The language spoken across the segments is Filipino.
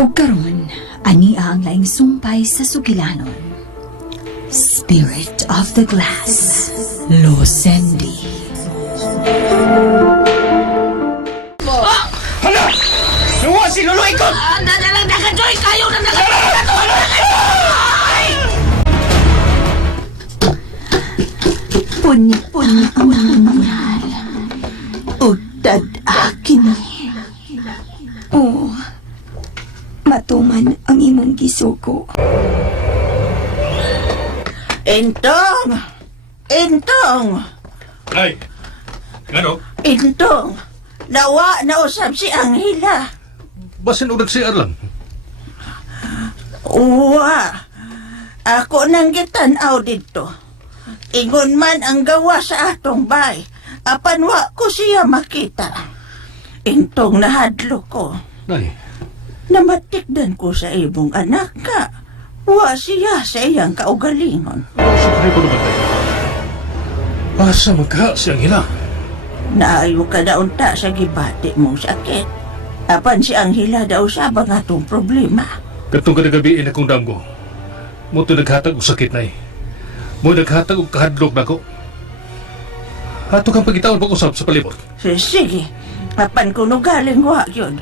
O karon, ania ang laing sumpay sa sugilanon. Spirit of the Glass, Losendi. Hala! Nawa si Lolo Ikot! Nadalang nakajoy kayo na Puni-puni-puni-puni. Ugtad akin. Oh, matuman ang imong gisuko. Entong! Entong! Ay! Ano? Entong! Nawa na usab si Anghela. Basin udag si Arlan. Uwa! Ako nang gitanaw dito. Ingon man ang gawa sa atong bay. Apan wa ko siya makita. Entong nahadlo ko. Nay, Namatikdan ko sa ibong anak ka. Wa siya sa iyang kaugalingon. sakay ko naman tayo. Asa magka siyang hila? Naayo ka na unta sa gibati mong sakit. Apan si Anghela daw sa bang atong problema. Katong kadagabiin akong damgo. Muto naghatag og sakit nay. Mo naghatag og kahadlok nako. Ato kang pagitawon pag-usap sa palibot. Sige, apan kuno galing wa yun.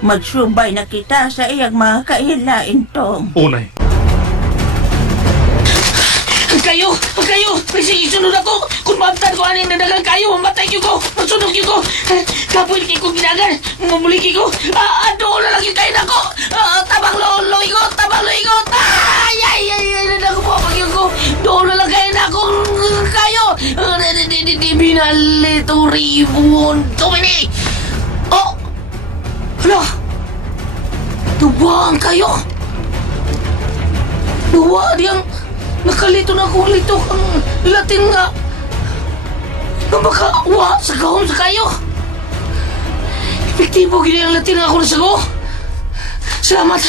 Magsubay na kita sa iyang mga kailain tong. Unay. Kayo! Sige, sunod ako! Kung maabtan ko aning nadagang kayo, mamatay ko! Magsunod ko! Kapoy ko ginagan! Mamuli ko! Doon na lang yung kain ako! Tabang loy ko! Ay! Nadagang po pag ko! Doon na lang kain ako! Kayo! Di binalito ribon! Tumini! Oh! Hala! Tubang kayo! Duwa diyang... Nakalito na akong lito ang Latin nga. Mabakawa sa kahon sa kayo. Epektibo gini ang Latin nga ako nasago. Salamat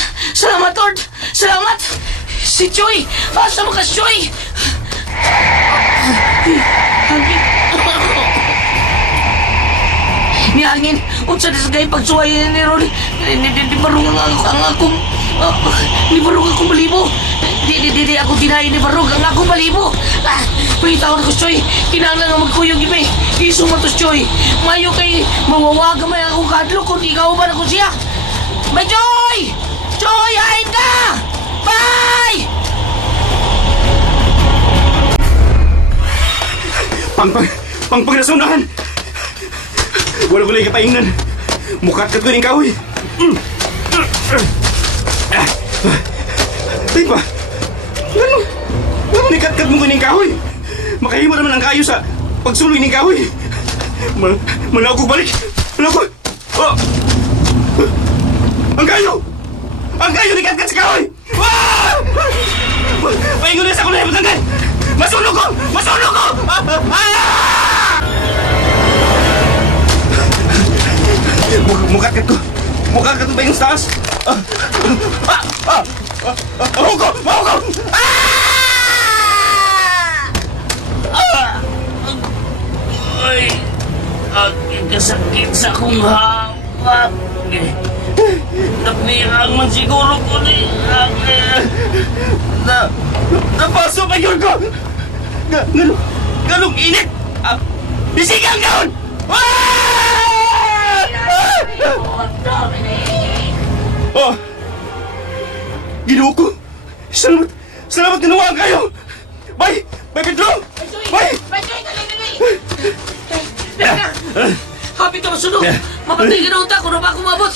Lord. Salamat. Si Choy. Asa mo ka si Choy? Ni hangin. Unsa na sa gayong pagsuway ni Ron. Di marunong ang akong... Di marunong akong balibo. Di ako dinayin ni Barog ang akong balibo. Pahitawon ko, Choy. Kinahanglan nga magkuyog ibe. Isumatos, Choy. Mayo kay mawawaga may akong kadlo kung ikaw ba na ko siya. Bay, Choy! Choy, hain ka! Bye! Pangpang nasunahan! Wala ko lang kapaingnan. Mukat ka ko ng kahoy. Tay pa! Ano nikat-kat mo ko ng kahoy? Makahimo naman ang kayo sa pagsuloy ng kahoy. Manaw ko balik! Manaw ko! Oh! Ang kayo! Ang kayo nikat-kat sa kahoy! Ah! Paingon na sa kulay matanggal! Masunog ko! Masunog ko! Mukat-kat ko! Mukat-kat ko ba yung taas? Mahuko! Mahuko! Ay! Ang kasakit sa akong hawak. Napirang man siguro ko ni... Napaso pa yun ko! Ganong init! Bisigang kaon! Oh! Ginoo ko! Salamat ginawa kayo! Bay! Bay Pedro! Bay! Happy ka masunog! Mapatay ka na unta kung na ba ako mabot!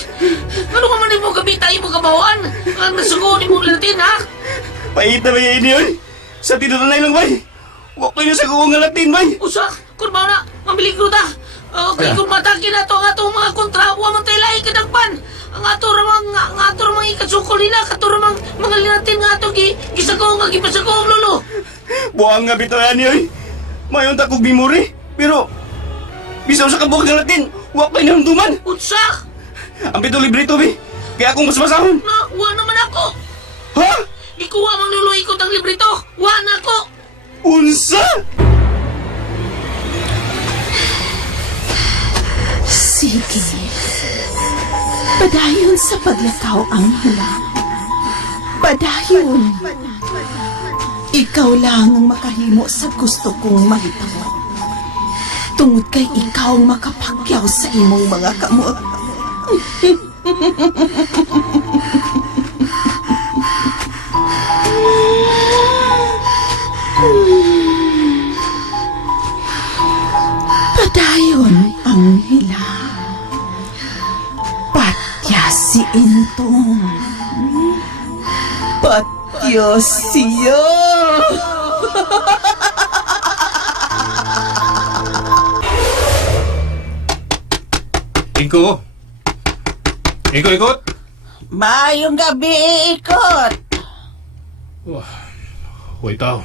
Ano ka man mo gabita mo kabawaan? Ang nasugo ni mo Latin, ha? Paita ba yan yun? Sa tinunay lang, bay! Huwag kayo sa kuwang nga Latin, bay! Usa! Kung ba na, mamilig ko ta! Okay, kung mataki na to ang atong mga kontra, huwag man tayo lahi kadagpan! Ang ato ramang ikasukol nila, kato ramang mga linatin nga ato gisagong nga gipasagong lolo! Buang nga bitayan yun! Mayon ta kong memori, pero... Bisaw sa kabukang nga Latin, huwag kayo nahamduman! Unsa! Ang pito librito, bay! Kaya akong mas masahon! Wa naman ako! Ha? Ikuha mang luluhay ko tang librito! Wa na ako! Unsa? Sige. Padayon sa paglakaw ang hila. Padayon. Ikaw lang ang makahimo sa gusto kong mahitabo. Tungod kay ikaw ang makapagyaw sa imong mga kamot. Padayon ang hila. Patya si Intong. Patya siya. Inko! Ikot! Mayong gabi, ikot. Wait tao.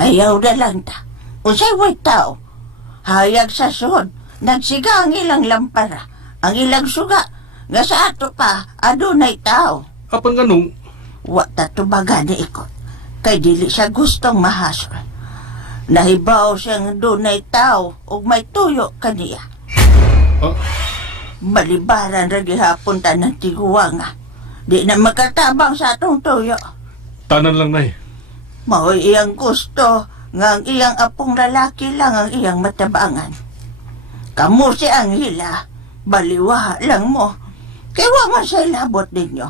Ayaw na lang ta. Usay way tao. Hayag sa sod. Nagsiga ang ilang lampara. Ang ilang suga. Nga sa ato pa, adunay tao. Apan ganong, Wa tatubaga ni ikot. Kay dili siya gustong mahasol. Nahibaw siyang dunay tao ug may tuyo kaniya. Balibaran ra gihapon ta ng tiguanga. Di na makatabang sa atong tuyo. tanan lang nay. Mao'y iyang gusto nga ang iyang apong lalaki lang ang iyang matabangan. Kamu si Anghela, baliwa lang mo. Kaya wa man siya labot ninyo.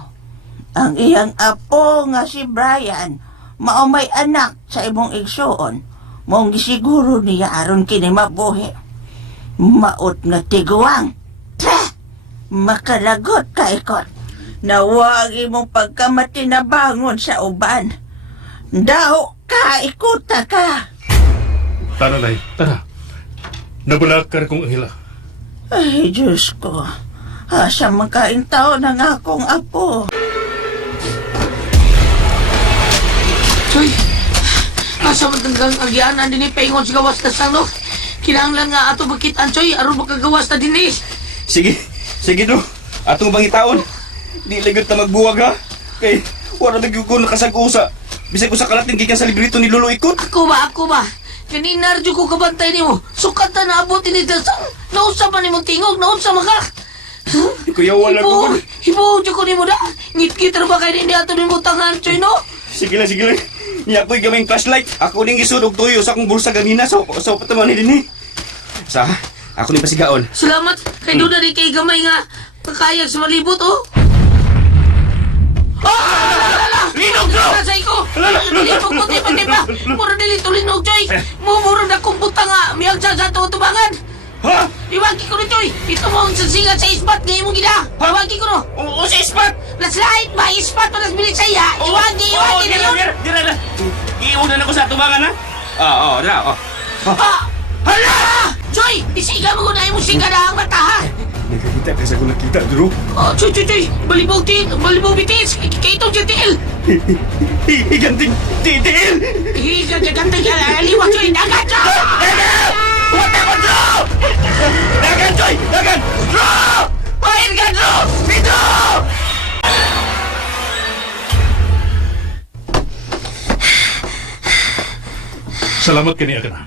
Ang iyang apo nga si Brian, mao may anak sa imong igsuon. Mong gisiguro niya aron kini mabuhi. Maot nga tiguang. Tah! Makalagot ka ikot. Nawag imong pagkamati na bangon sa uban. Daw ka, ikuta ka. Tara nay, tara. Nabulag ka kong Anghela. Ay, Diyos ko. Asa magkain tao ng akong apo. Choy, asa matanggang agyanan din paingon sa gawas na sanok. Kinahanglan nga ato bakitan, Choy, aron makagawas na din eh. Sige do. Atong bangitaon. Di lagot na magbuwag ha. Kay, wala nagkukun nakasagusa. Bisag ko sa kalat ng gikan sa librito ni Lolo Ikot. Ako ba? Kanina radyo ko kabantay ni mo. Sukat na naabot ni Dasang. Nausa pa ni mong tingog, nausa maka. Kuya, wala ko. Hibo, ko ni mo da. Ngit-ngit ba kayo hindi ato ni mo tangan, Choy, no? Sige lang. Niya ko'y gaming flashlight. Ako ning gisudog tuyo sa akong bulsa ganina sa pataman ni dinhi. Sa, ako ni pasigaon. Salamat. Kay doon na rin kay gamay nga. Kakayag sa malibot, oh. Linog, Choy! Nasay ko! Linog ko, tipa! Mura dili to linog, Choy! Mumura na kumputa nga. Miyag sa ito tubangan. Ha? Iwagi ko na, Choy! Ito mo ang sasingat sa ispat ngayon mong gina! Iwagi ko na! Oo, sa ispat! Las light ba? Ispat pa las bilis saya! Iwagi na yun! Dira na. Iunan ako sa tubangan ha. Dira. Hala! Choy! Isiga mo na yung siga na ang mata, ha? Nakakita ka sa kung nakita, Drew. Choy! Balibog bitis! Kaya itong JTL! Higanting titil! Gagantay ka! Aliwa, Choy! Dagat, Choy! Wata ko, Drew! Dagan, Choy! Dagan! Drew! Pahin ka, Drew! Dito! Salamat kaniya ka na.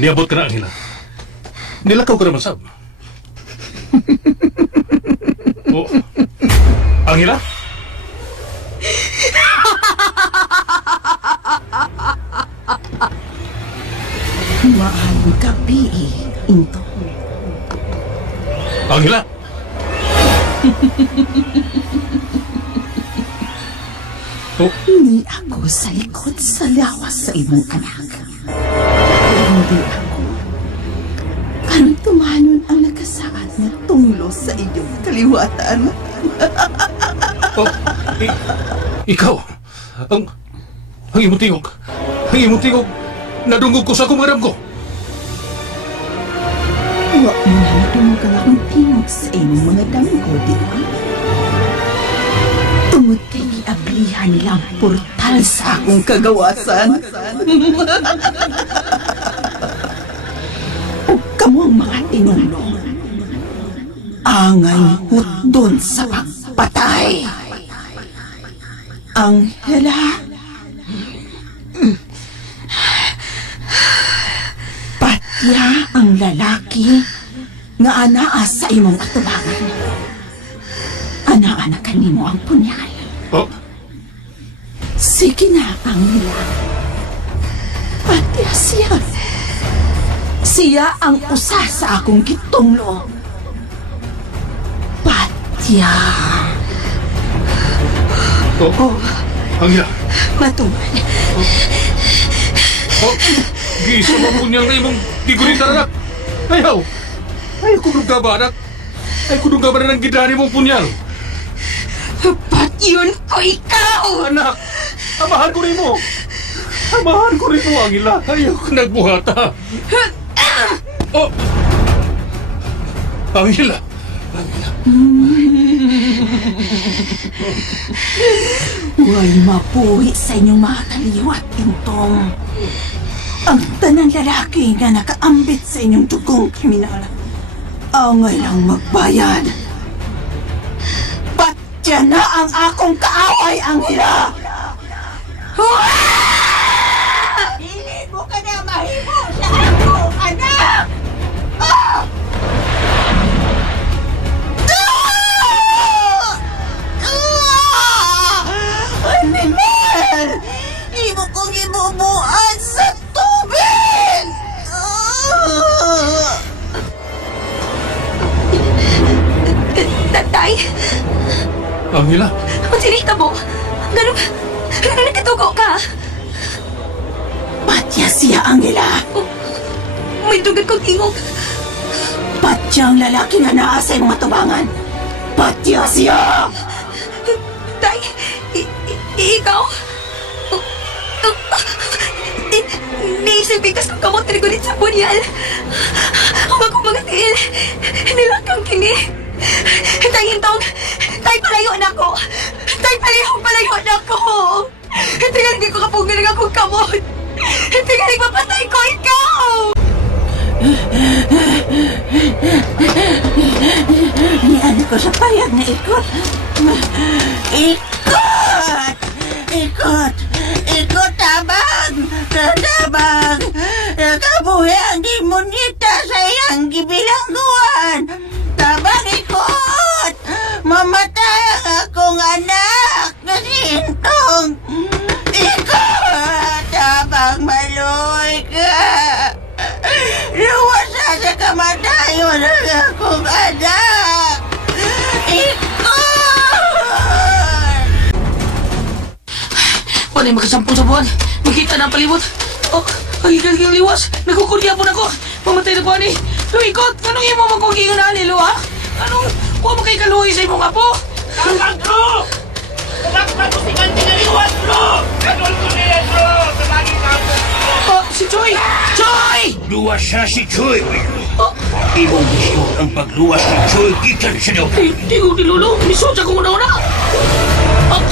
Niabot ka na, Anghela. Nilakaw ka naman, Sab. Oh. Anghela? Maayong gabi, Into. Anghela? Oh, Ni ako sa likod sa lawas sa imong anak. Hindi ako. Parang tumanon ang nakasaad na tunglo sa iyong kaliwatan. ikaw. Ang imong tingog. Ang imong tingog. Nadungog ko sa akong aram ko. Huwag mo na matungog ang akong tingog sa imong mga damgo, di ba? Tungod kay giablihan nilang portal sa akong kagawasan. O kamo ang mga tinulong. Angay hutdon sa pagpatay. Anghela. Patya ang lalaki nga anaa sa imong atubangan. na kanimo ang punyal. Oh, Sige na, Angela. Pati siya. Siya ang usa sa akong gitunglo. Patya. oh, Angela. Matuman. Oh, giisa mo po niyang na imong giguritan, anak. Ayaw. Ay, kunong ka ba, anak? Ay, kunong ka ba na ng gidani mong punyal? Ba't yun ko ikaw? Anak, amahan ko rin mo. Amahan ko rin mo, Angela. Ayaw ka nagbuhata. Oh! Angela! Huwag mapuwi sa inyong mga kaliwat, Intong. Ang tanang lalaki nga nakaambit sa inyong dugong kriminal, angay lang magbayad. Patya na ang akong kaaway, Angela! Hindi mo ka na mahimo sa akong anak! Ah! Animal! Imo kong ibubuan sa tubig! Tatay, Angela? masinita mo. Ganun nakatugo ka. Patya siya, Angela! May dugat kong tingog. Patya ang lalaki na naasa yung matubangan! Patya siya! Tay, ikaw? Naisipin kas kong kamot niligulit sa punyal. Huwag kong mga tiil. Nilakang kini. Tay, Intong. Tay, palayo na ko. Tay, palayo na ko. Tingnan hindi ko kapungan ng akong kamot. Tingnan mapatay ko ikaw. Niyan ko sa payag na ikot. Ikot! Ikot! Ikot, tabang! Tabang! Nakabuhi ang demonita sa iyang gibilangguan! Tabang, ikot! Mamatay ang akong anak na si Intong! Ikot! Tabang, maloy ka! Luwasa sa kamatayon ang akong anak! Ikot! Panay makasampung sa buwan. Makita na ang palibot. Oh, ang higang liwas. Nagkukurya po na ko. Mamatay na po ani. Luikot, anong imo magkugingan na ani, ha? Anong, huwag mo kay kaluhi sa imong apo? Kakang, bro! Kakang, si Kanting aliwas, bro! Kanol ko nila, bro! Tumagi ka, bro! Oh, si Choy! Choy! Luwas siya si Choy. Oh, Ibang gusto ang pagluwas ni Choy gikan sa daw. di ko nilulo. Misot ako muna-una. Oh,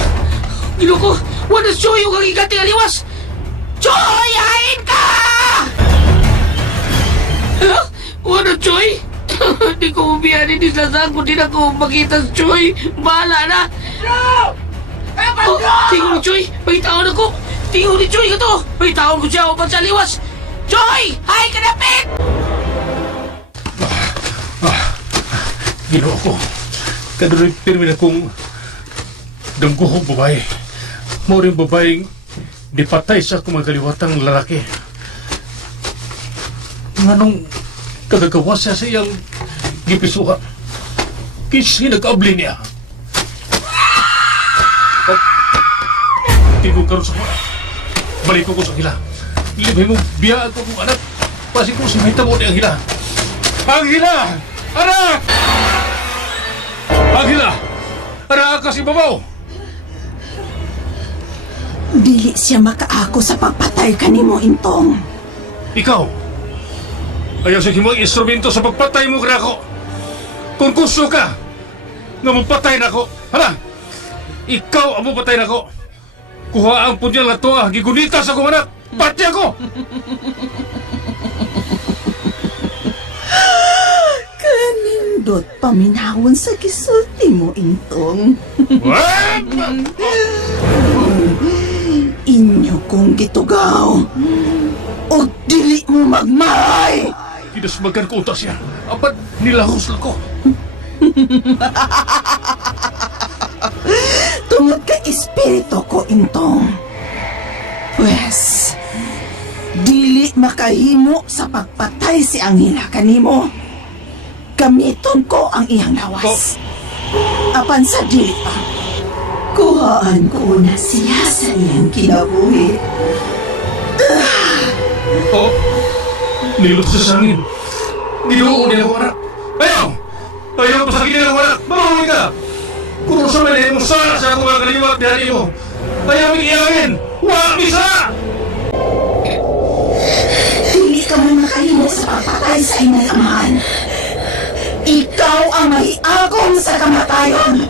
gino ko. Wala si Choy yung kagigating aliwas. Choy! Hain ka! Huh? Wala, Choy? Di ko umiyanin ni Sasang kung di na ko makita si Choy. Bahala na. Bro! Kakang, Oh, bro! tingin ni Choy. May taon ako. Tingin ni Choy ka to. May taon ko siya upan sa liwas. Choy! Hay ka na, Pet! Ginoo ko. Kaduloy pirmi na kong damguhong babae. Mo rin babaeng dipatay sa akong mga kaliwatang lalaki. Nganong kagagawa siya sa iyang gipisuha. Kisi nag-abli niya. Hindi ko karoon sa mga. Balik ko sa hila. Ilibay mo, biyaan ko kong anak. Pasig ko si Mahita mo ni Angela. Angela! Anak! Angela! Anak ka si babaw! Dili siya makaako sa pagpatay kanimo, Intong. Ikaw! Ayaw sa himong instrumento sa pagpatay mo ka ako. Kung gusto ka, nga mapatay na ako. Hala! Ikaw ang mapatay na ako. Kuha ang punyal na to, gigunita sa akong anak. Pati ako! Kanindot paminawon sa gisulti mo, Intong. What? Inyo kong gitugaw. O dili mo magmahay. Kinasmagan ko unta siya. Apat nilahos lang ko. espiritu ko intong. Pwes, dili makahimo sa pagpatay si Angela kanimo. Gamiton ko ang iyang lawas. Apan sa dili pa, kuhaan ko na siya sa iyang kinabuhi. Oh, nilot sa sangin. Niluon niya ako, anak. Ayaw! Ayaw pa sa akin niya ako, anak. Marunong ka! Kung sa may mo sa ako mga kaliwat dihari mo. Ayaw mag-iawin! Huwag bisa! Dili ka man makahimo sa pagpatay sa inyong amahan. Ikaw ang maiagom sa kamatayon.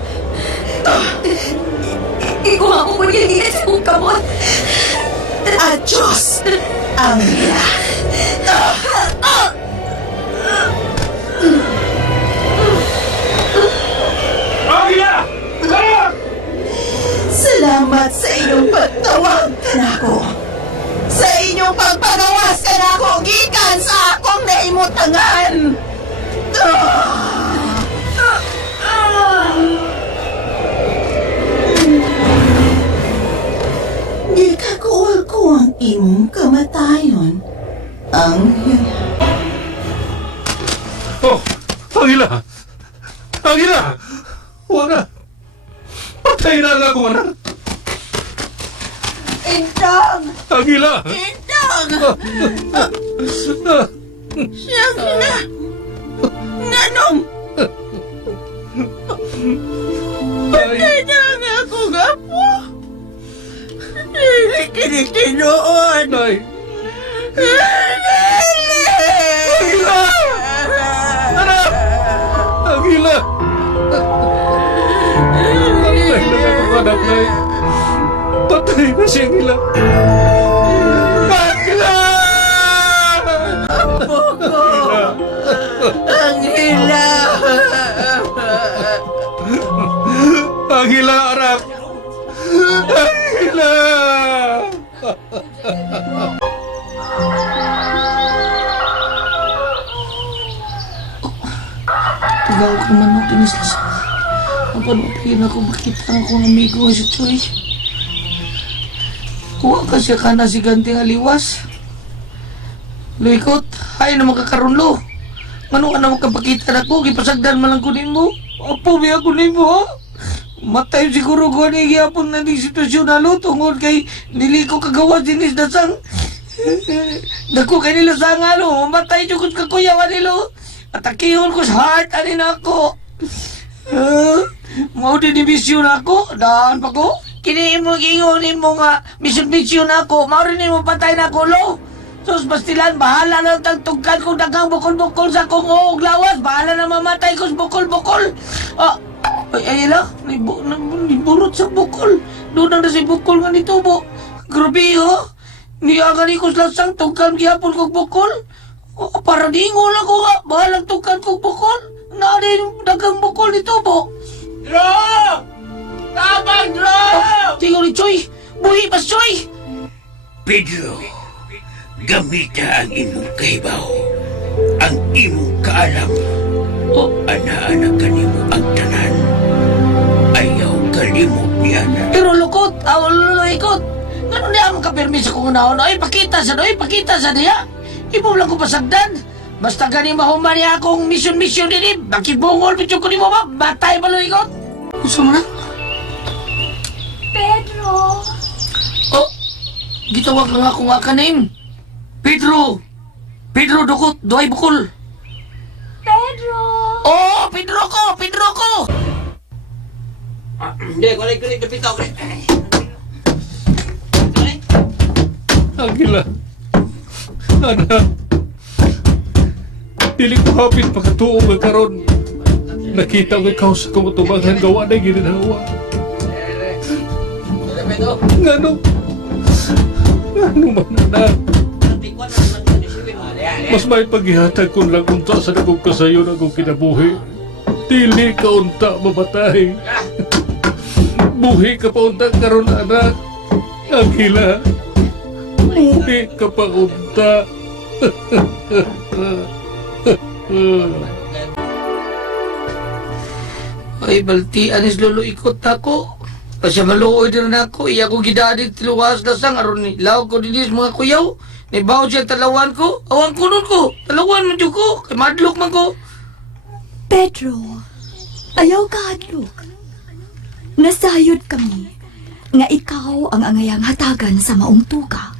Ikuha mo po niya sa kong kamot. Adios, Angela. Angela! Anak! Salamat sa inyong pagtawag kanako. Sa inyong pagpagawas kanako gikan sa akong naimutangan. Gikakuha ko ang imong kamatayon, Angela. Oh, Angela! Angela! Huwag na! Patay na lang ako, anak! Indang! Angela! Indang! Siyang na! Nanong! Patay na nga ako nga po! Hindi kinitinoon! Nay! Angela! Anak! Angela! Patay na lang ako, anak, Nay! Patay na si Angela! Angela! Angela! Angela, anak! Angela! Tugaw ko naman mo tinislas. Ang panupin ako makita ang akong amigo nga si Choy. Kuha ka siya ka na si ganting aliwas. Luikot, ay naman kakaroon lo. Ano ka naman kapakita na ko, kipasagdan man lang kunin mo. Apo, may ako nin mo ha. Matay siguro ko ni gihapon na di sitwasyon na lo tungod kay dili ko kagawa dinis dasang. Dako kay nila sa nga lo, matay jud ko kakuyawan nilo. Atakihon ko sa heart ani na ako. Mao din misyon ako, daan pa ko. Kini mo gingonin mo nga misyon ako, mao rin mo patay na ko lo. Sus, bastilan, bahala na tagtugkan kong dagang bukol-bukol sa kong uog lawas. Bahala na mamatay ko sa bukol-bukol. Ay lang, nibulot sa bukol. Doon na si bukol nga nitubo. Grabe ho. Niyagan ko sa lasang tugkan gihapon kong bukol. Para dingo lang ko nga, bahalang tugkan kong bukol. Naari yung dagang bukol nitubo. Dro! Tabang, Dro! Tingol ni Choy. Buhi pa si Choy. Pedro, gamita ang imong kahibaw, ang imong kaalam. Oh, Ana-ana kanimo ang tanan. Ayaw kalimot niya na. pero lukot, ikot. Ganun niya ang kapirmi sa kong naon. Ay, pakita sa niya. Ibo lang ko pasagdan. Basta gani mahuman niya akong misyon din. Bakibungol, bityo ko ni mo ba? Batay ba lo ikot? Gusto mo na? Pedro! Oh, gitawag lang ako nga kanim. Pedro! Pedro, dukot, duay bukol. Pedro! Oh, Pedro ko! Hindi, kulik napitaw ko. Angela! Anak! Dili ko hapit makatuong ang karon. Nakita ko ikaw sa kumutubangan gawa na ginanawa. Ngano man anak? Mas may paghihatag ko lang unta sa nakong kasayo na akong kinabuhi. Dili ka unta mamatay. Buhi ka pa unta karon anak. Angela, buhi ka pa unta. Ay, balti, anis lolo ikot ako. Pasya maluoy din na ako, iya ko gidadig tiluwas lasang aron ni law ko dinis mga kuyaw. Nibaw siya talawan ko, awang kunon ko, talawan man jud ko, kay madlok man ko. Pedro, ayaw ka hadlok. Nasayod kami nga ikaw ang angayang hatagan sa maong tuga.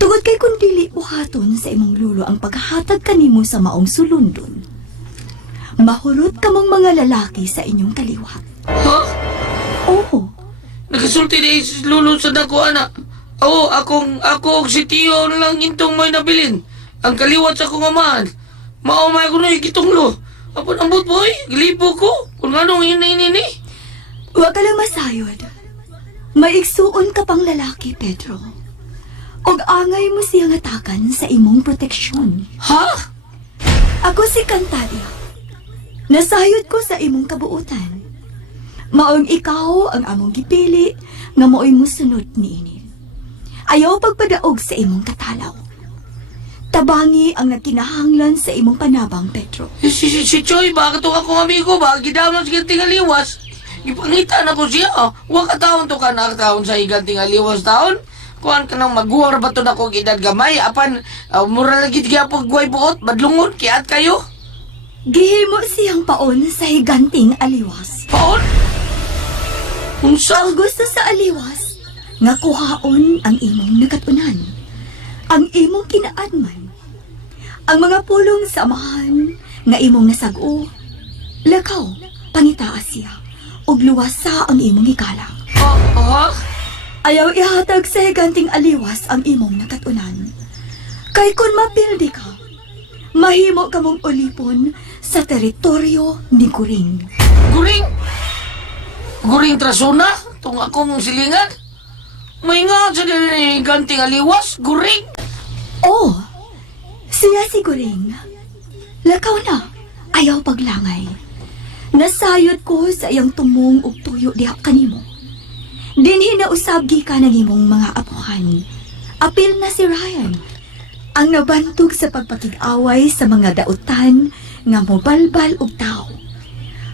Tungod kay kung dili buhaton sa imong lulo ang paghahatag kanimo sa maong sulundon. Mahurot ka mong mga lalaki sa inyong kaliwat. Ha? Oo, Nagasulti na si Lolo sa dako, anak. Oo, ako og si Tio na lang intong may nabilin. Ang kaliwat sa akong amahan. Maumay ko na ikitunglo. Apon ambot boy, gilipo ko. Kung anong ini. huwag ka lang masayod. Maigsuon ka pang lalaki, Pedro. Og angay mo siyang hatakan sa imong proteksyon. Ha? Ako si Cantalia. Nasayod ko sa imong kabuutan. Maong ikaw ang among gipili nga mo'y musunod niini. Ayaw pagpadaog sa imong katalaw. Tabangi ang nagkinahanglan sa imong panabang, Pedro. Si Choy, bakit itong akong amigo ba? Gidaman sa ganting aliwas. Ipangita na ko siya. Huwag ka taon to ka nakataon sa higanting aliwas taon. Kuhan ka nang maguwar ba ito na kong edad gamay? Apan, mura lagi kaya pagguay buot, madlungon, kiat kayo. Gihimo siyang paon sa higanting aliwas. Paon? Unsa? Ang gusto sa aliwas, nga kuhaon ang imong nakatunan, ang imong kinaadman, ang mga pulong samahan nga imong nasago, lakaw, pangitaas siya, ug luwasa ang imong hikala. Ha? Ayaw ihatag sa higanting aliwas ang imong nakatunan. Kay kung mapildi ka, mahimo ka mong ulipon sa teritoryo ni Kuring. Guring? Guring trasuna? Itong akong silingan? May nga sa ganting aliwas, guring? Oh, siya si Kuring. Lakaw na, ayaw paglangay. Nasayod ko sa iyang tumong ug tuyo diha kanimo. Dinhi na usab ka ng imong mga apuhan. Apil na si Ryan. Ang nabantog sa pagpakig-away sa mga dautan nga mobalbal og tao.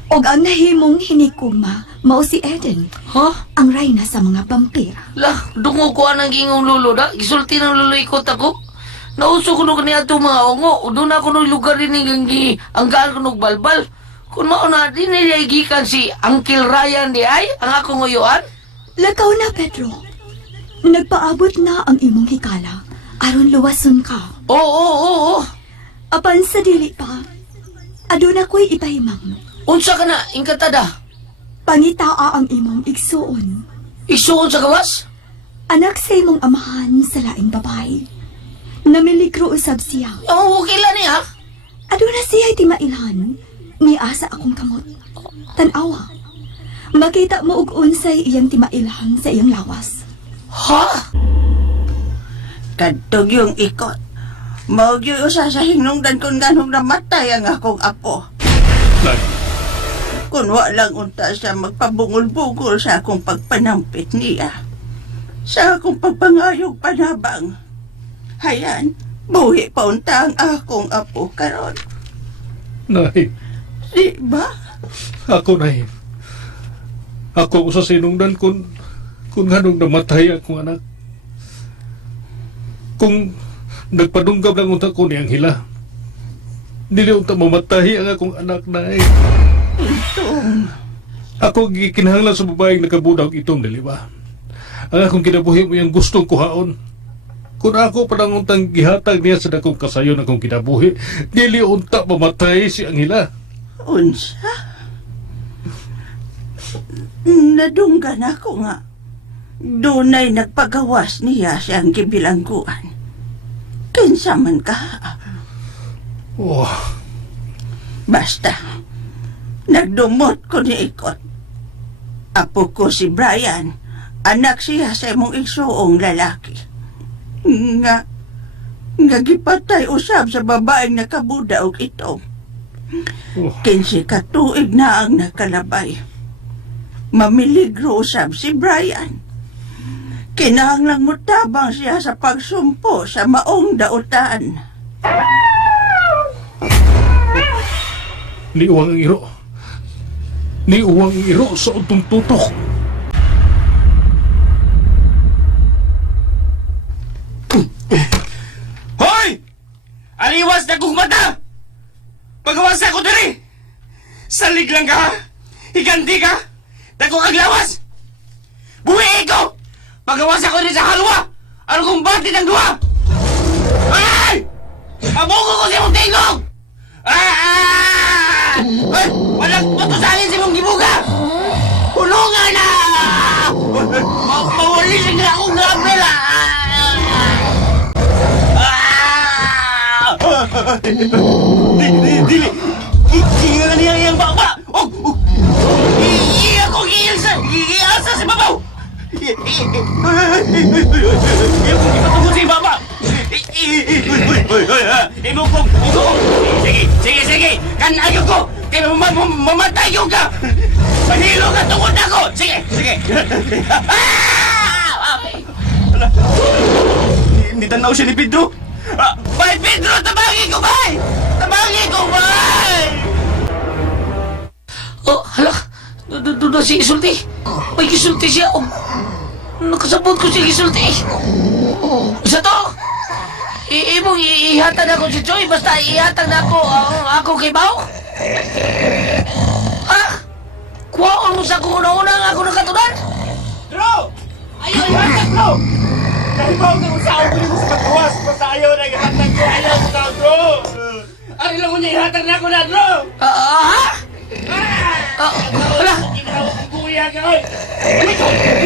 Og ang nahimong hinikugma mao si Eden, Ha? ang reyna sa mga vampira. Lah, dungo ko anang gingong lulo da. Gisulti ng lulo ikot ako. Nauso ko nung kaniya itong mga ongo. Doon ako nung lugar rin ng ang gaan ko nung balbal. Kung mauna din nilaigikan si Uncle Ryan di ay, ang akong nguyuan. Lakaw na, Pedro. Nagpaabot na ang imong hikala aron luwason ka. Oo. Apan sa dili pa, aduna ko'y ipahimang. Unsa ka na, inkatada? Pangitaa ang imong igsuon. Isuon sa gawas? Anak sa imong amahan sa laing babae. Namiligro usab siya. Ang ukila niya? Aduna siya timailan. Ni asa akong kamot. Tanawa. Makita mo og unsay iyang timailan sa iyang lawas. Ha? Kadtog yung ikot. Maog yung usa sa hinungdan kung ganong namatay ang akong apo. Nay, Kung walang unta siya magpabungol-bungol sa akong pagpanampit niya. Sa akong pagpangayog panabang. Hayan, buhi pa unta ang akong apo karon. nay, Di ba? ako nay. Ako sa sinungdan kung ganong namatay akong anak. Kung nagpadunggab lang unta ko niyang hila. Dili unta mamatay ang akong anak nay. Itong, Ako gikinahanglan sa babaeng nakabudag itong diliba. Ang akong kinabuhi mo yung gustong kuhaon. Kung ako pa lang untang gihatag niya sa dakong kasayon akong kinabuhi, dili unta mamatay si Angela. unsa? Nadunggan ako nga. Dunay nagpagawas niya siyang gibilangguan. Kinsa man ka? Oh, Basta, nagdumot ko ni ikot. Apo ko si Brian, anak siya sa imong igsuong lalaki. Nga gipatay usab sa babaeng nakabuda og ito. oh. 15 katuig na ang nakalabay. Mamiligro usab si Brian. Kinahanglang mutabang siya sa pagsumpo sa maong dautan. Niuwang ang iro. Niuwang ang iro sa untong tutok. Dagkong mata! Pagawas ako diri! Salig lang ka ha! Higanti ka! Dagkong aglawas! Buwi ko! Pagawas ako diri sa halwa! Ano kong bati ng duwa? Ay! Abuko ko sa mong tingog! Ah! Ay! Walang tutusahin sa mong gibuga! Hulungan na! Mawali na akong gabela! Dili! Gingan niya iyang baba! Iya ko giilsa sa babaw! Iya ko gipatungod sa baba! Imukong! Sige! Kan ayaw ko! Kaya mamatay yung ka! Manilo ka tungod ako! Sige! Hindi tanaw siya ni Pedro! Bay, Pedro! Tabangin ko, bay! Oh, hala. Doon si Isulti. May gisulti siya. Oh. Nakasabot ko si Isulti. Isa to. Imong ihatag na ko si Joy. Basta ihatag na ako kay Bao. Ha? Kuwaon mo sa kung una-una nga ako nakatunan? Bro! Ayaw ihatag, bro! Dahil ba ako usaw ko dito sa pagkawas? Basta ayaw na ihatag ko. Ayaw ko daw, bro! Ari lang ko niya ihatag na ako na, bro! Ha? Hala. Ginawa kong kuya ka, oy!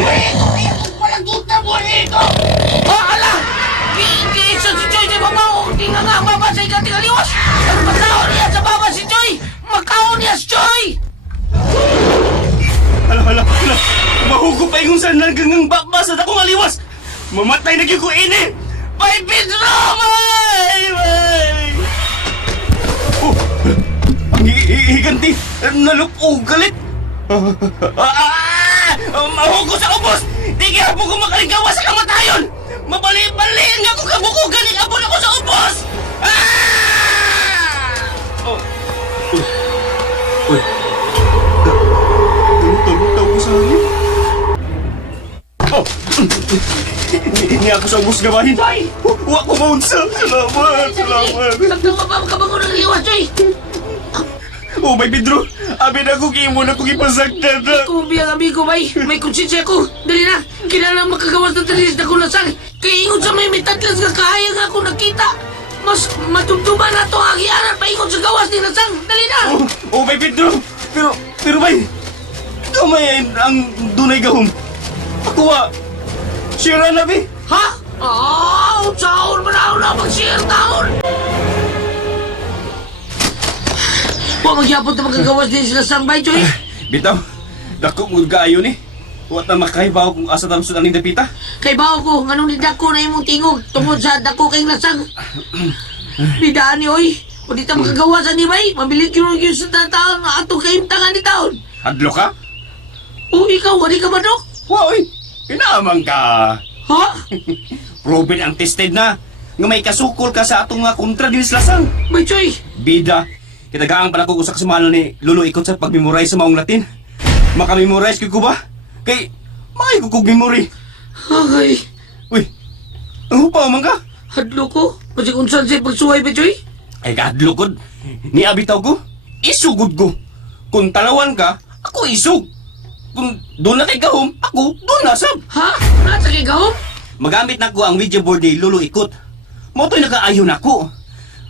Buhay ko! Walang duta, buhay ko! Hala. Isa si Joy di babaw. Di nga baba sa ikanting aliwas. Magkaon niya sa baba si Joy. Magkaon niya si Joy. Hala! Mahugo pa yung sandan gangang bakbas at akong aliwas! Mamatay na gyud ko ini! Bay, Pedro! Bay! Oh! Ang higanti! Nalupog galit! Mahugo sa ubos! Di kaya po ko makaliggawa sa kamatayon! Mabali-baliin nga ko kabukugan ni abon ako sa ubos! Oh! Uy! Tulog-tulog ko sa hangin. Oh! Hindi ako sa ubos gawahin. Huwag ko maunsa. Salamat. Nagkababa ka ba ko ng liwas, Joy? Oh, may Pedro. Abi na ko kimo na ko ipasagdan na. Kung biyang amigo, may konsensya ko. Dali na, kailangan makagawas ng talis na kulasang. Kaya ingon sa may mitadlas nga kahaya nga ako nakita. Mas matugtuban na ito ang agianan pa ingon sa gawas ni Lasang. Dali na! Oh, may Pedro. Pero bay, ikaw may ang dunay gahom. Ako sira na, bay. Ha? Sahur mo na ako na mag-share taon. Huwag magyapot na magagawas din sila sang bay, Joy. Bitaw, dako mo kaayo ni. Huwag na makahibaw kung asa tamsun aning dapita. Kay bao ko, nganong nidako na imong tingog tungod sa dako kay Lasang. Bidaan ni, oy. O di ta magagawasan ni bay, mabilit yun sa taong atong kaimtangan ni taon. Hadlo ka? O ikaw, wali ka ba, Dok? Hoy, pinamang ka. Ha? Proven ang tested na nga may kasukol ka sa atong nga kontra din sa Lasang. Bay, Joy. Bida, kitagaang pala ko sa kasamanan ni Lolo ikot sa pag-memorize sa maong Latin. Makamemorize ko ba? Kay, may kukog memory. Ay, Uy, ang hupaw man ka? hadlo ko. Kasi kung saan siya pagsuhay, Bay, Joy. Ay kahadlokod, niabitaw ko, isugod ko. Kung talawan ka, ako isug. Kung doon na kay gahom, ako doon na sab. Ha? Nasa kay gahom? Magamit na ko ang Ouija board ni Lolo Ikot. Moto'y nakaayon ako.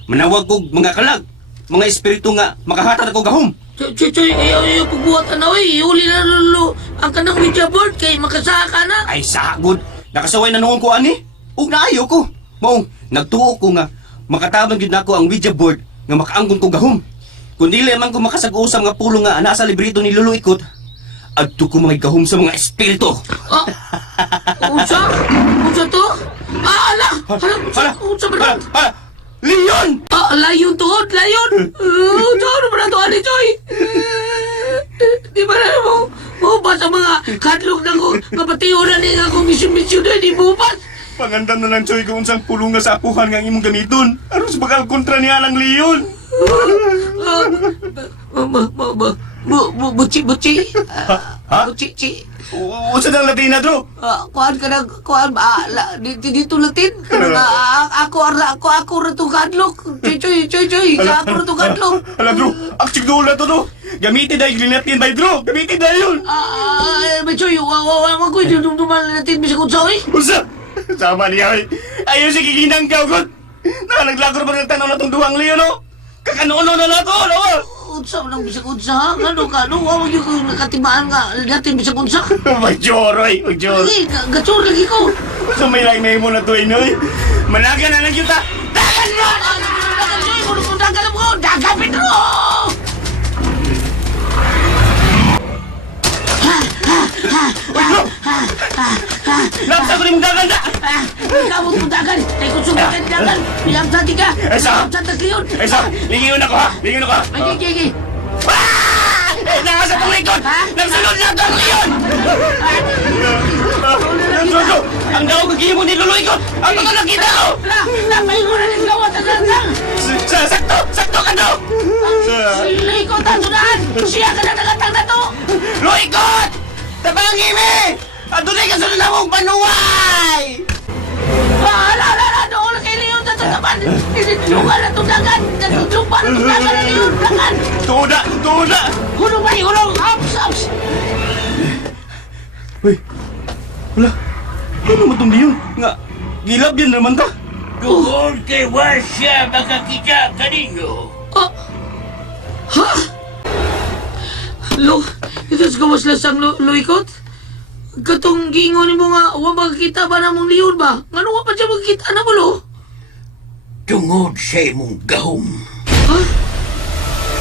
Manawag ko mga kalag, mga espiritu nga makahatag ako gahom. Choy, ayaw pagbuhatan na, oy. Iuli na lolo ang kanang media board kay makasaha ka na. Ay sagod, nakasaway na noon ko ani. Ug naayo ko. Maong nagtuo ko nga makatabang gyud nako ang Ouija board nga makaanggon ko gahom. Kung dili man ko makasag-usam nga pulong nga ana sa librito ni Lolo Ikot, adto ko mga gahom sa mga espiritu. Unsa? Unsa to? Ala! Unsa ba? Leon! Layon to, layon! Ano ba na to, ani, Choy? Di ba na mo ba sa mga kadlok na ko, kapatiyonan niya akong misyon-misyon na di mo ba? Pangandam na lang, Choy, kung unsang pulong nga sa apuhan nga imong gamiton. Aron sa bagal kontra niya lang Leon. Buchi. Ha? Chi. Usa ng Latina, Dro. Kuhan ka na, kuhan ba? Dito Latin? Ako rito kadlok. Choy. Ako rito kadlok. Ala, Dro. Aksig doon na to, Dro. Gamitin dahil Latin ba, Dro? Gamitin dahil yun. Choy, wag ko yung dumduman natin bisa kung sa'yo eh. Usa. Sama niya, ay. Ayaw si kikinang gawgot. Naglakor ba ng tanaw na itong duwang liyo, no? Kakanoon na to, no? Unsa lang bisa kung sa wag yung nakatimaan nga natin bisa kung sa. Magjoroy. Gatsor lagi ko. Usa may may mo na to, Inoy. Managa na lang kita. Dagan mo! Dagan Choy! Dagan mo! Dagan Pedro! Lapsa ko rin mong dagan na. Kamot mo dagan! Ay kung sumakan dagan! Pilamsan di ka! Pilamsan na kliyon! Lingiyon ako, ha? Lingiyon ako, ha? Ay. Nasa itong likod! Nagsunod na itong leon! Jojo! Ang daw kagihim mo niluloy ko! Ang mga nakita ko! Napay ko na ng gawa sa dagang! Sakto ka daw! Silay ko tansunahan! Siya ka na nagatang na to! Luikot! Tabangi me! Adunay ka sunod na mong panuway! Doon na kay Leon sa tatapan! Tinitulungan na itong dagan! Natutulungan na itong dagan na Leon! Dagan! Tuda! Hulong ba hulong! Ups! Uy! Wala! Ano naman itong diyon? Nga, gilab yan naman ta! Tungkol kay Wasya makakita kaninyo. Ha? Ito sa kamaslasang luikot? Katong giingon mo nga, huwag magkita ba namang Leon ba? Ngano nga pa siya magkita na mo, lo? Tungod sa imong gahom. Ha?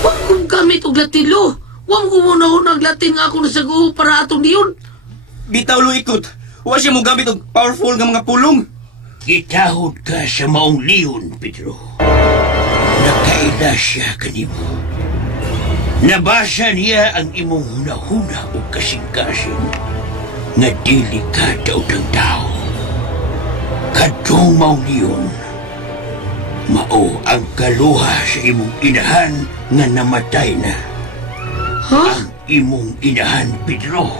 Huwag kong gamit og Latin, lo. Huwag ko muna naglatin nga ako nasaguho para atong Leon. Bitaw luikot! Huwag siya mo gamit og powerful nga mga pulong! Gitahod ka sa maong Leon, Pedro. Nakaila siya kanimo. Nabasa niya ang imong hunahuna o kasing-kasing nga dili ka daotang tao. Kadtong maong Leon, mao ang kaluha sa imong inahan nga namatay na. Ha? Ang imong inahan, Pedro,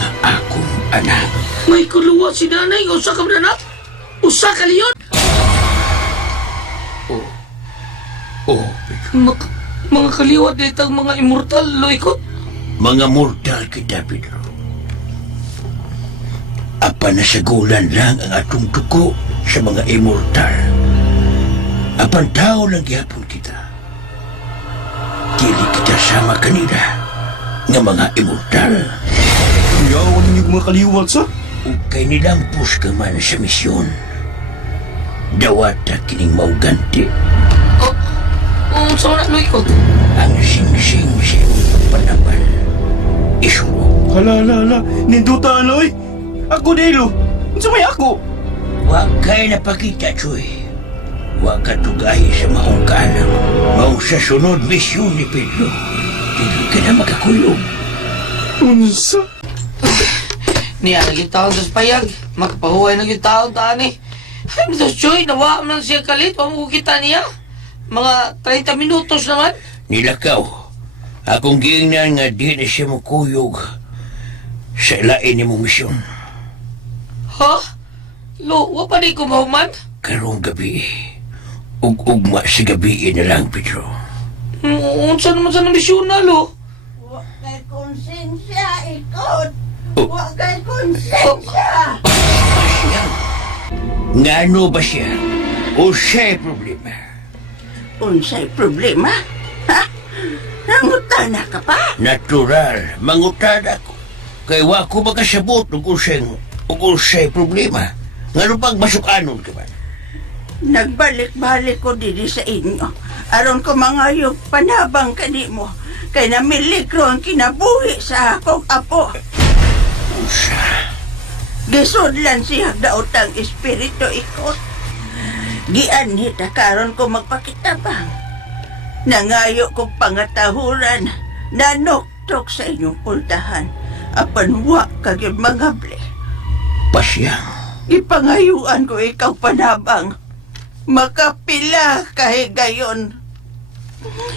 nga akong anak. May kuluwa si nanay nga usa ka anak? Usa ka Leon? Oh, Pedro. Mga kaliwat ditang mga immortal, luikot. Mga mortal kita, Pedro. Apa nasagulan lang ang atong dugo sa mga immortal. Apan tao lang gyapon kita. Dili kita sama kanila nga mga immortal. Yawan ninyo mga kaliwat sa? Ug kay nilampos ka man sa misyon. Dawata kining mauganti So na, luikot. ang sing-sing sa imong pagpanaban. Isuro. Hala, ninduta ano eh! Ako dilo! Unsa may ako? Wa kay napakita, Choy. Wa ka tugahi sa maong kalam. Maong sa sunod misyon ni Pedro. Dili ka na makakulong. Unsa? Niya naging taon sa payag. Magpahuway naging taon taan eh. Ay, Mr. Choy, nawa man siya kalit. Huwag mo kita niya. Mga 30 minutos naman. Nilakaw. Akong giingnan nga di na siya makuyog sa lain ni mong misyon. Ha? Lo, wa pa di ko mahuman? Karong gabi. Ug-ugma sa gabi na lang, Pedro. Unsa naman sa namisyon na, lo? Huwag kay konsensya, ikot. Oh. Huwag kay konsensya. Ngano ba siya? O siya'y problema? Unsay problema? Ha? Nangutana ka pa? Natural, mangutada ko. Kay wa ko makasabot ug unsay problema. Ngano pag masukanon ka man? Nagbalik-balik ko diri sa inyo. Aron ko mangayog panabang kanimo. Kay namilikro ang kinabuhi sa akong apo. Usa. Gisudlan siya daotang espiritu ikot. Gianhit karon ko magpakitabang. Nangayo ko pangatahuran na nuktok sa inyong pultahan. Apan wa kagyud mangable. Pasyang. Ipangayuan ko ikaw panabang. Makapila kahit gayon.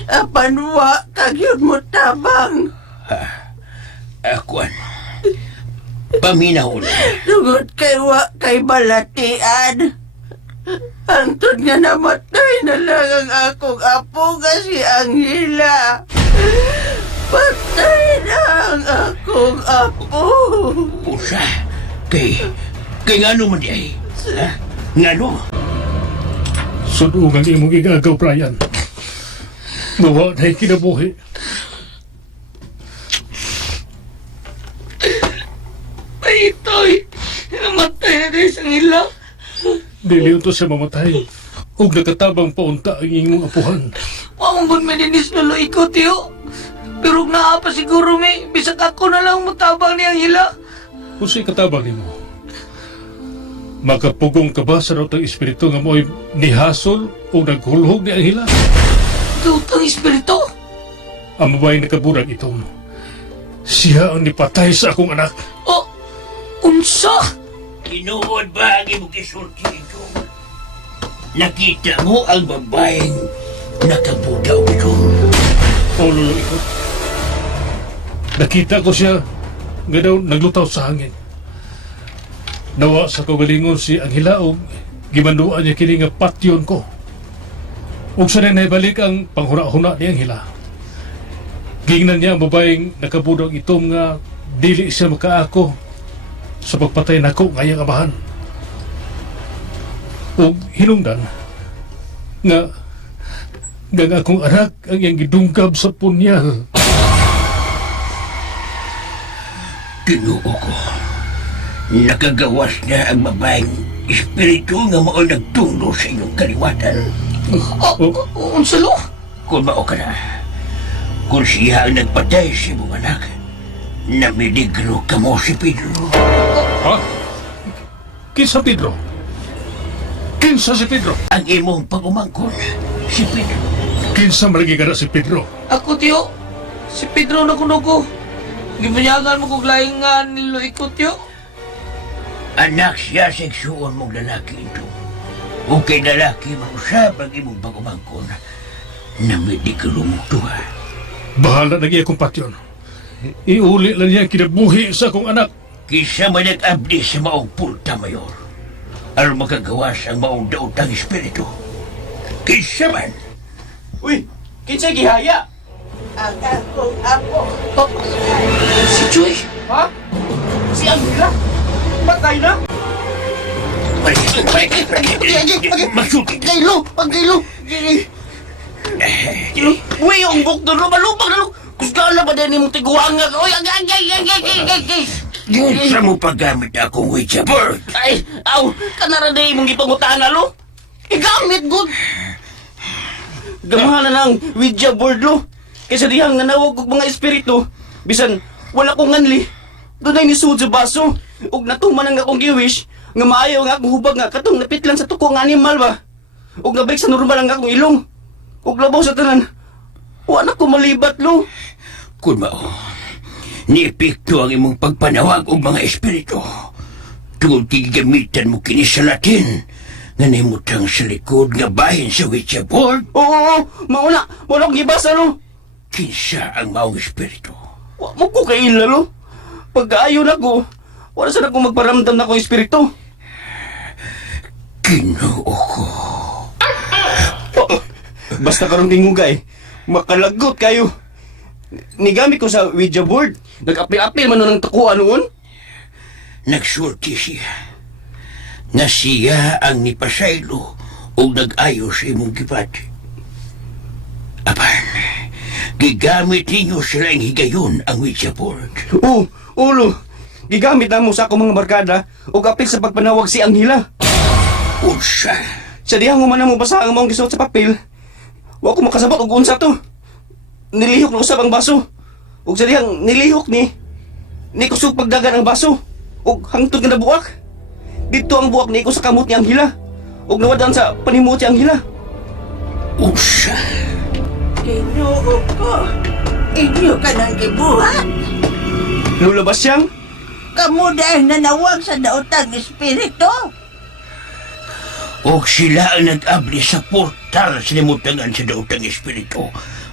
Apan wa kagyud mo tabang. Akuan. Paminaw na. Tungod kay wa kay balatian. Antod nga namatay na lang ang akong apo nga si Angela. Patay na ang akong apo. Usa. Kay ngano man di ay? Ha? Ngano? Sudugang imong igagaw, Brian. Mawa na'y kinabuhi. Ay, ito'y namatay na rin sa ila. Dili to siya mamatay. Ug nakatabang paunta ang imong apuhan. Pangambon may dinis na loiko, tiyo. Pero naa pa siguro may bisag ako na lang matabang niyang hila. Kung sa'y katabang nimo, makapugong ka ba sa raw espiritu nga mo'y nihasol o naghulhog ni Angela? Gautang espiritu? Ang babae nakaburag itong siya ang nipatay sa akong anak. O, unsa? Tinuod ba ang imong gisulti ito? Nakita mo ang babaeng nakabudaw ito? O lolo ito. Nakita ko siya nga daw naglutaw sa hangin. Nawa sa kagalingon si Angela o gimanduan niya kini nga patyon ko. Ug sa naibalik ang panghuna-huna ni Angela. Gingnan niya ang babaeng nakabudang itom nga dili siya makaako sa pagpatay nako nga iyang amahan. Ug hinungdan nga akong anak ang iyang gidungkab sa punyal. Ginoo ko. Nakagawas na ang babaeng espiritu nga mao nagtundo sa inyong kaliwatan. Unsa lo? Kung mao ka na, kung siya ang nagpatay sa imong anak, namiligro ka mo si Pedro. Ha? Kinsa Pedro? Kinsa si Pedro? Ang imong pag-umangkon, si Pedro. Kinsa malagi ka na si Pedro? Ako, tiyo. Si Pedro na kuno ko. Gibanyagan mo kong laing nga nilo ikot, tiyo. Anak siya seksuon mong lalaki ito. O kay lalaki mausap ang imong pag-umangkon, namiligro mo ito ha. Bahala na iya kong patyon. Iuli lang niya kinabuhi sa akong anak. Kisa man nag-abdi sa maong pulta mayor. Aron makagawas ang maong daotang espiritu. Kisa man. Uy, kinsay gihaya? Ang akong apo. Si Joy. Ha? Si Angela? Patay na? Magsulti. Kaylo! Pagkaylo! Uy, yung buk doon, lumalubag na lo! Kusgala ba din mong tiguang nga? Uy, agay! Sa mo paggamit akong Ouija board. Ay, aw, kanara na mong ipangutaan na lo! Igamit, good! Gamahan na ng Ouija board lo! Kaysa dihang nanawag og mga espiritu, bisan wala kong nganli. Doon ay nisud sa baso. Ug natuman ang akong giwish, nga maayo nga akong hubag nga katong napitlan sa tuko nga animal ba. Ug nabalik sa normal ang akong ilong. Ug labaw sa tanan. Wala ko malibat lo. Kung mao, niepekto ang imong pagpanawag og mga espiritu. Tungod gigamitan mo kini sa Latin, nga nimutang sa likod nga bahin sa Ouija board. Oo, mauna. Wala kong gibasa lo. Kinsa ang maong espiritu? Wa mo ko kaila lo. Pag-aayon ako, wala sa akong magparamdam na akong espiritu. Ginoo ko. Oh, basta karong tingugay, makalagot kayo. Nigamit ko sa Ouija board. Nag-apil-apil man nun ng takuan noon. Nagsulti siya. Nga siya ang nipasaylo o nag-ayo sa imong gibati. Apan, gigamit ninyo sila ang higayon ang Ouija board. Ulo. Gigamit na mo sa akong mga barkada o kapil sa pagpanawag si Angela. Unsa? Sa dihang mo man mo basa ang mong gisuot sa papel, wa ko makasabot og unsa to. Nilihok na usab ang baso. Ug sa dihang nilihok ni kusog pagdagan ang baso. Ug hangtod nga nabuak. Dito ang buwak ni ko sa kamot ni Angela. Ug nawadan sa panimot si Angela. Unsa? Ginoo ko. Inyo ka nang gibuhat. Lulabas siyang Kamu dahil nanawag sa daotang espiritu. O sila ang nag-abli sa portal sa limutangan sa daotang espiritu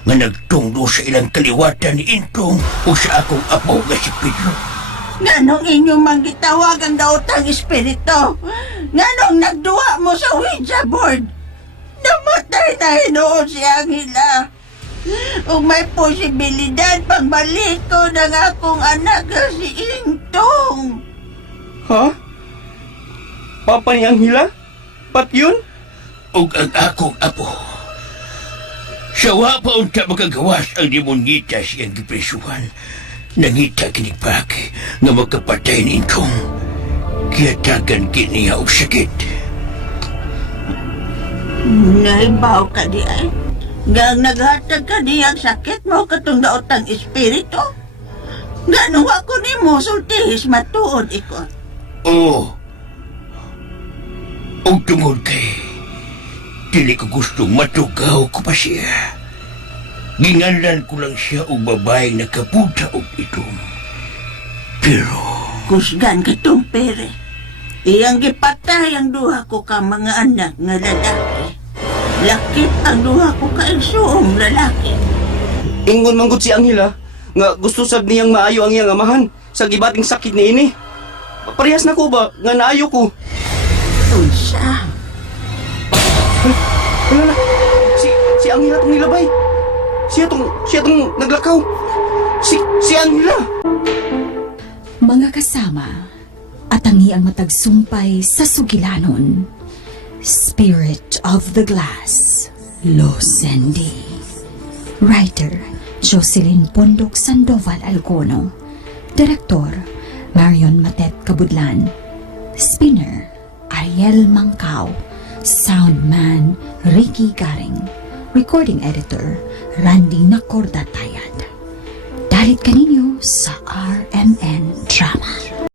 nga nagtungdo sa ilang kaliwatan ni Intong o sa akong apo nga si Pedro. Nganong inyong manggitawag ang daotang espiritu? Nganong nagduwa mo sa Ouija board? Namatay na hinoon si Angela. Kung may posibilidad pagbalik ko ng akong anak nga si Intong. Ha? Papa ni Anghela? Pat yun? O ang akong apo. Sawa pa unta makagawas ang demonyita siyang gipresuhan. Nangita kinipaki nga magkapatay ni Intong. Kiyatagan kiniya og sakit. Naibaw ka di ay. Nga naghatag ka niyang sakit mo katong daotang espiritu. Nga nung ako ni mo sultihis matuod ikot. Oo. O tungod kay dili ko gustong matugaw ko pa siya. Ginganlan ko lang siya og babaeng nakapunta og itong. Pero Kusgan katong pere. Iyang gipatay ang duha ko ka mga anak nga lalaki. Lakit ang duha ko ka igsuong lalaki. Ingon manggod si Anghela nga gusto sad niyang maayo ang iyang amahan sa gibating sakit ni ini. Parehas na ko ba nga naayo ko? Unsa? Wala na. Si Anghela tong nilabay. Siya tong naglakaw. Si Anghela. Mga kasama, atangi ang matagsumpay sa sugilanon. Spirit of the Glass, Losendi. Writer, Jocelyn Pondok Sandoval Alcono. Direktor, Marion Matet Cabudlan. Spinner, Ariel Mangkao. Soundman, Ricky Garing. Recording Editor, Randy Nacordatayad. Dalit kaninyo sa RMN Drama.